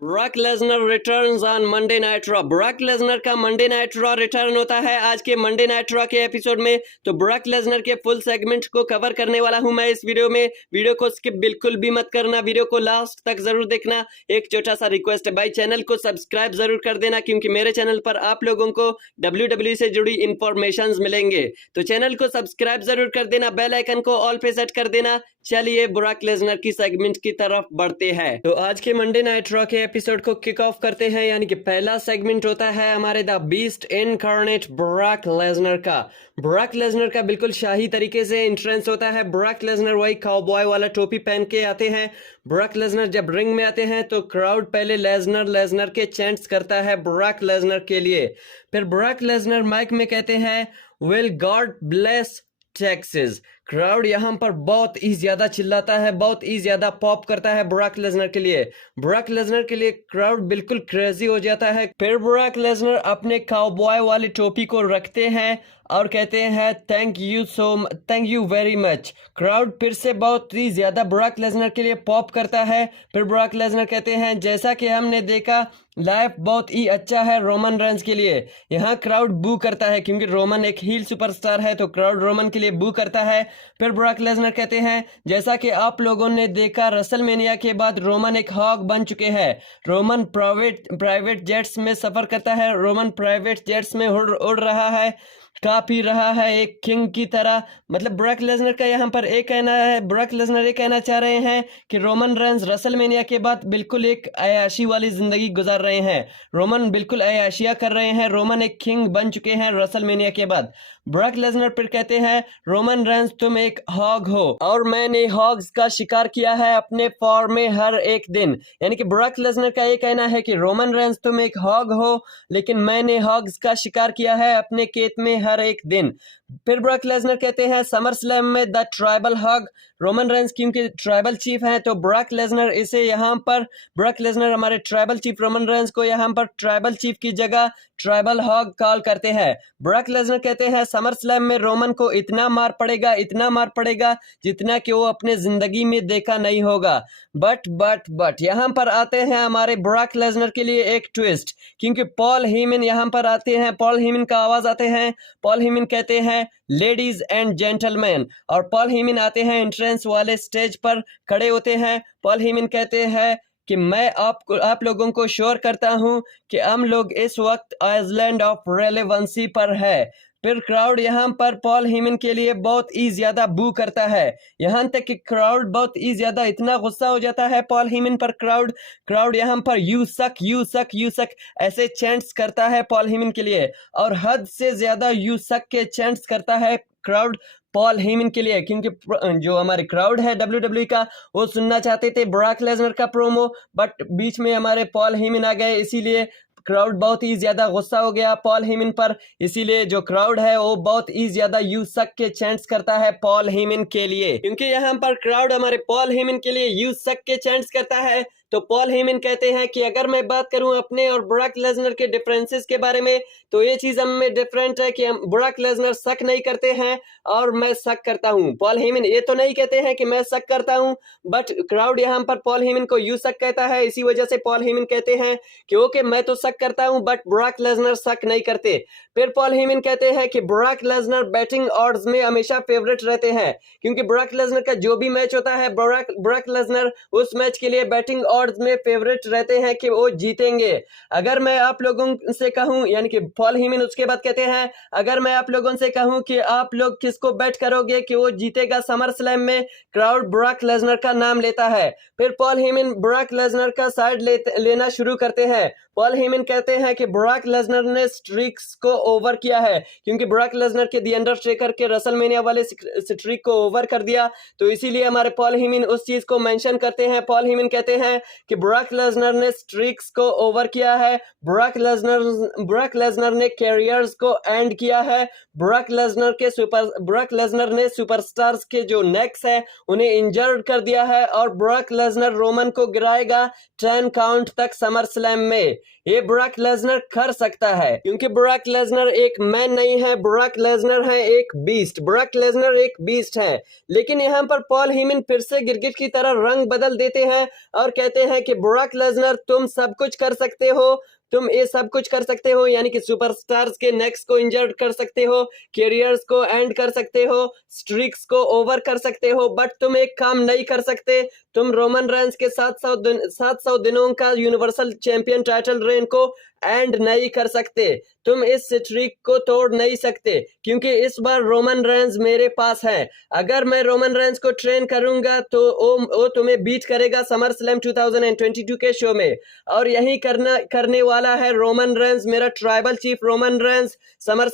Brock Lesnar returns on Monday night raw. Brock Lesnar का Monday night raw return होता है आज के मंडे नाइट रॉ के एपिसोड में। तो ब्रॉक लेसनर के फुल सेगमेंट को कवर करने वाला हूं मैं इस वीडियो में। वीडियो को स्किप बिल्कुल भी मत करना, वीडियो को लास्ट तक जरूर देखना। एक छोटा सा रिक्वेस्ट है भाई, चैनल को सब्सक्राइब जरूर कर देना क्योंकि मेरे चैनल पर आप लोगों को WWE से जुड़ी इंफॉर्मेशन मिलेंगे। तो चैनल को सब्सक्राइब जरूर कर देना, बेल आइकन को ऑल पे सेट कर देना। चलिए ब्रॉक लेसनर की सेगमेंट की तरफ बढ़ते हैं। तो आज के मंडे नाइट रॉ के एपिसोड को किक ऑफ करते हैं, यानी कि पहला सेगमेंट होता है हमारे the beast incarnate Brock Lesnar का। ब्रॉक लेसनर का बिल्कुल शाही तरीके से एंट्रेंस होता है। ब्रॉक लेसनर वही काउबॉय वाला टोपी पहन के आते हैं। ब्रॉक लेसनर जब रिंग में आते हैं तो क्राउड पहले लेसनर के चैंट्स करता है ब्रॉक लेसनर के लिए। फिर ब्रॉक लेसनर माइक में कहते हैं will God bless Texas. Crowd यहाँ पर बहुत ही ज्यादा चिल्लाता है, बहुत ही ज्यादा पॉप करता है ब्रॉक लेसनर के लिए। ब्रॉक लेसनर के लिए क्राउड बिल्कुल क्रेजी हो जाता है। फिर ब्रॉक लेसनर अपने काउबॉय वाली टोपी को रखते हैं और कहते हैं thank you very much. Crowd फिर से बहुत ही ज्यादा ब्रॉक लेसनर के लिए पॉप करता है। फिर ब्रॉक लेसनर कहते हैं जैसा कि हमने देखा लाइफ बहुत ही अच्छा है रोमन रेंस के लिए। यहाँ क्राउड बू करता है क्योंकि रोमन एक हील सुपरस्टार है, तो क्राउड रोमन के लिए बू करता है। फिर ब्रॉक लेसनर कहते हैं जैसा कि आप लोगों ने देखा रेसलमेनिया के बाद रोमन एक हॉग बन चुके हैं। रोमन प्राइवेट जेट्स में सफर करता है, रोमन प्राइवेट जेट्स में उड़ रहा है, खा पी रहा है एक किंग की तरह। मतलब ब्रॉक लेसनर का यहाँ पर एक कहना है, ब्रॉक लेसनर ये कहना चाह रहे हैं कि रोमन रेंस रेसलमेनिया के बाद बिल्कुल एक अयाशी वाली जिंदगी गुजार रहे हैं। रोमन बिल्कुल अयाशिया कर रहे हैं, रोमन एक किंग बन चुके हैं रेसलमेनिया के बाद। ब्रॉक लेसनर फिर कहते हैं रोमन रेंस तुम एक हॉग हो और मैंने हॉग्स का शिकार किया है अपने फॉर्म में हर एक दिन। यानी कि ब्रॉक लेसनर का ये कहना है कि रोमन रेंस तुम एक हॉग हो लेकिन मैंने हॉग्स का शिकार किया है अपने खेत में हर एक दिन। फिर ब्रॉक लेसनर कहते हैं समर स्लैम में the tribal hog. Roman Reigns क्योंकि ट्राइबल चीफ हैं तो ब्रॉक लेसनर इसे यहाँ पर ब्रॉक लेसनर हमारे ट्राइबल चीफ रोमन रेंस को यहाँ पर ट्राइबल चीफ की जगह ट्राइबल हॉग कॉल करते हैं। ब्रॉक लेसनर कहते हैं समर स्लैम में रोमन को इतना मार पड़ेगा जितना कि वो अपने जिंदगी में देखा नहीं होगा। बट यहाँ पर आते हैं हमारे ब्रॉक लेसनर के लिए एक ट्विस्ट, क्योंकि पॉल हीमन यहाँ पर आते हैं। पॉल हीमन का आवाज आते हैं। पॉल हीमन कहते हैं लेडीज एंड जेंटलमैन, और पॉल हीमन आते हैं एंट्रेंस वाले स्टेज पर खड़े होते हैं। पॉल हीमन कहते हैं कि मैं आप लोगों को श्योर करता हूं कि हम लोग इस वक्त आइलैंड ऑफ रेलेवेंसी पर है। फिर क्राउड यहाँ पर पॉल हीमन के लिए बहुत ही ज्यादा बू करता है, यहाँ तक कि क्राउड बहुत ही ज्यादा इतना गुस्सा हो जाता है पॉल हीमन पर। क्राउड यहाँ पर यू सक ऐसे चैंट्स करता है पॉल हीमन के लिए, और हद से ज्यादा यू सक के चैंट्स करता है क्राउड पॉल हीमन के लिए, क्योंकि जो हमारे क्राउड है WWE का वो सुनना चाहते थे ब्रॉक लेसनर का प्रोमो, बट बीच में हमारे पॉल हीमन आ गए, इसीलिए क्राउड बहुत ही ज्यादा गुस्सा हो गया पॉल हीमन पर। इसीलिए जो क्राउड है वो बहुत ही ज्यादा यू सक के चैंट्स करता है पॉल हीमन के लिए। क्योंकि यहाँ पर क्राउड हमारे पॉल हीमन के लिए यू सक के चैंट्स करता है, तो पॉल हीमन कहते हैं कि अगर मैं बात करूं अपने और ब्रॉक लेसनर के डिफरेंसेस के बारे में तो ये चीज हम में डिफरेंट है कि हम ब्रॉक लेसनर शक नहीं करते हैं और मैं शक करता हूं। पॉल हीमन ये तो नहीं कहते हैं कि मैं शक करता हूं, बट क्राउड यहाँ पर पॉल हीमन को यू शक कहता है। इसी वजह से पॉल हीमन कहते हैं कि ओके मैं तो शक करता हूं बट ब्रॉक लेसनर शक नहीं करते। फिर पॉल हीमन कहते हैं कि ब्रॉक लेसनर बैटिंग ऑड्स में हमेशा फेवरेट रहते हैं, क्योंकि ब्रॉक लेसनर का जो भी मैच होता है ब्रॉक लेसनर उस मैच के लिए बैटिंग ऑड्स में फेवरेट रहते हैं कि वो जीतेंगे। अगर मैं आप लोगों से कहूं, यानी कि पॉल हीमन उसके बाद कहते हैं अगर मैं आप लोगों से कहूं कि आप लोग किसको बेट करोगे कि वो जीतेगा समर स्लैम में, क्राउड ब्रॉक लेसनर का नाम लेता है। फिर पॉल हीमन ब्रॉक लेसनर का साइड लेना शुरू करते हैं। पॉल हीमन कहते हैं कि ब्रॉक लेसनर ने स्ट्रीक्स को ओवर किया है, क्योंकि ब्रॉक लेसनर के दी अंडरटेकर के रेसलमेनिया वाले स्ट्रीक को ओवर कर दिया, तो इसीलिए हमारे पॉल हीमन उस चीज को मेंशन करते हैं। पॉल हीमन कहते हैं कि ब्रॉक लेसनर ने स्ट्रीक्स को ओवर किया है, ब्रॉक लेसनर ने कैरियर्स को एंड किया है, ब्रॉक लेसनर ने सुपरस्टार्स के जो नेक्स है उन्हें इंजर्ड कर दिया है, और ब्रॉक लेसनर रोमन को गिराएगा 10 काउंट तक समर स्लैम में। ये ब्रॉक लेसनर कर सकता है, क्योंकि ब्रॉक लेसनर एक मैन नहीं है, ब्रॉक लेसनर है एक बीस्ट। ब्रॉक लेसनर एक बीस्ट है। लेकिन यहाँ पर पॉल हीमन फिर से गिरगिट की तरह रंग बदल देते हैं और कहते कहते हैं कि ब्रॉक लेसनर तुम सब कुछ कर सकते हो, तुम ये सब कुछ कर सकते हो, यानी कि सुपरस्टार्स के नेक्स को इंजर्ड कर सकते हो, कैरियर्स को एंड कर सकते हो, स्ट्रिक्स को ओवर कर सकते हो, बट तुम एक काम नहीं कर सकते, तुम रोमन रेंस के 700 दिनों का यूनिवर्सल चैंपियन टाइटल रेन को एंड नहीं कर सकते, तुम इस स्ट्रीक को तोड़ नहीं सकते, क्योंकि इस बार रोमन रेंस मेरे पास है। अगर मैं रोमन रेंस को ट्रेन करूंगा तो वो तुम्हें बीट करेगा समर स्लैम 2022 के शो में, और यही करने वाला है रोमन रेंस, मेरा tribal chief Roman Reigns summer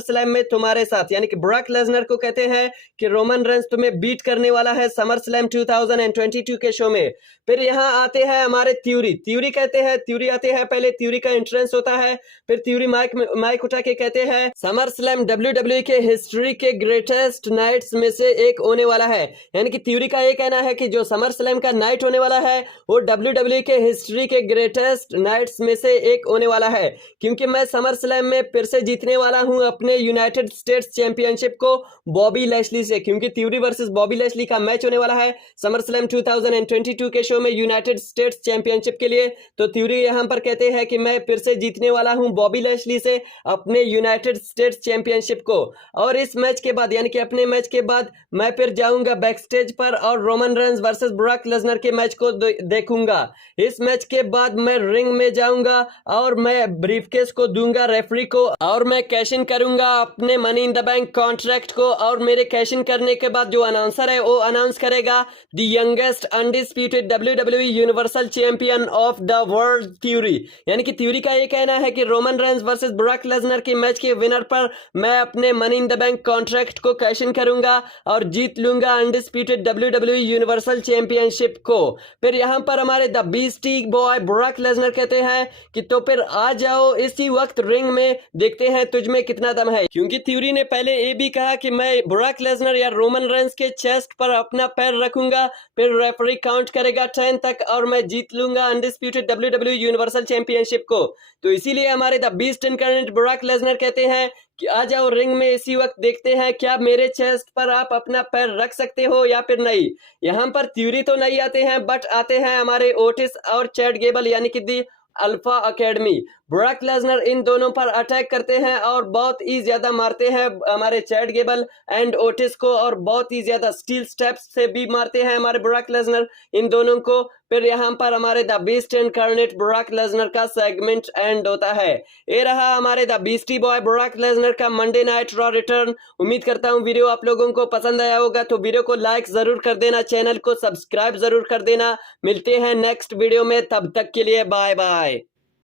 slam में तुम्हारे साथ, यानी कि ब्रॉक लेसनर को कहते हैं कि रोमन रेंस तुम्हें बीट करने वाला है समर स्लैम 2022 के शो में। फिर यहाँ आते हैं हमारे थ्योरी कहते हैं, थ्योरी आते हैं, पहले थ्योरी का एंट्रेंस होता है, फिर थ्योरी माइक उठा के कहते हैं समर स्लैम WWE के हिस्ट्री के ग्रेटेस्ट नाइट्स में से एक होने वाला है, यानी कि थ्योरी का ये कहना है कि जो समर स्लैम का नाइट होने वाला है वो WWE के हिस्ट्री के ग्रेटेस्ट नाइट्स में से एक होने वाला है, क्योंकि मैं समर स्लैम में फिर से जीतने वाला हूं अपने यूनाइटेड स्टेट्स चैंपियनशिप को बॉबी लैशली से, क्योंकि थ्योरी वर्सेस बॉबी लैशली का मैच होने वाला है समर स्लैम 2022 के शो में यूनाइटेड स्टेट्स चैंपियनशिप के लिए। तो थ्योरी यहां पर कहते हैं कि मैं फिर से जीतने वाला हूं बॉबी लैशली से अपने यूनाइटेड स्टेट्स चैंपियनशिप को, और इस मैच के बाद यानी कि अपने मैच के बाद मैं फिर जाऊंगा बैक स्टेज पर और Roman Reigns versus Brock Lesnar के मैच को देखूंगा। इस मैच के बाद मैं रिंग में जाऊंगा और मैं ब्रीफकेस को दूंगा रेफरी को, और मैं कैश इन करूंगा अपने money in the bank contract को, और मेरे कैश इन करने के बाद जो अनाउंसर है वो अनाउंस करेगा the youngest undisputed WWE universal champion of the world theory, यानी कि थ्योरी का ये कहना है कि Roman Reigns versus Brock Lesnar के मैच के विनर पर मैं अपने money in the bank contract को कैश इन करूंगा और जीत लूंगा अनडिस्प्यूटेड WWE यूनिवर्सल चैंपियनशिप को। फिर यहाँ पर हमारे the Beastie boy Brock Lesnar कहते हैं कि तो फिर आ जाओ इसी वक्त रिंग में, देखते हैं तुझ में कितना दम है, क्योंकि थ्योरी ने पहले ये भी कहा कि मैं ब्रॉक लेसनर या रोमन रेंस के चेस्ट पर अपना पैर रखूंगा, फिर रेफरी काउंट करेगा 10 तक और मैं जीत लूंगा अनडिस्प्यूटेड WWE यूनिवर्सल चैंपियनशिप को। तो इसीलिए हमारे the beast incarnate Brock Lesnar कहते हैं कि आ जाओ रिंग में इसी वक्त, देखते हैं क्या मेरे चेस्ट पर आप अपना पैर रख सकते हो या फिर नहीं। यहाँ पर थ्योरी तो नहीं आते हैं, बट आते हैं हमारे ओटिस और चैट गेबल, यानी कि दी अल्फा अकेडमी। ब्रॉक लेसनर इन दोनों पर अटैक करते हैं और बहुत ही ज्यादा मारते हैं हमारे चैट गेबल एंड ओटिस को, और बहुत ही ज्यादा स्टील स्टेप्स से भी मारते हैं हमारे ब्रॉक लेसनर इन दोनों को। फिर यहाँ पर हमारे the beast incarnate Brock Lesnar का सेगमेंट एंड होता है। ये रहा हमारे the Beastie boy Brock Lesnar का मंडे नाइट रॉ रिटर्न। उम्मीद करता हूँ वीडियो आप लोगों को पसंद आया होगा, तो वीडियो को लाइक जरूर कर देना, चैनल को सब्सक्राइब जरूर कर देना। मिलते हैं नेक्स्ट वीडियो में, तब तक के लिए बाय बाय।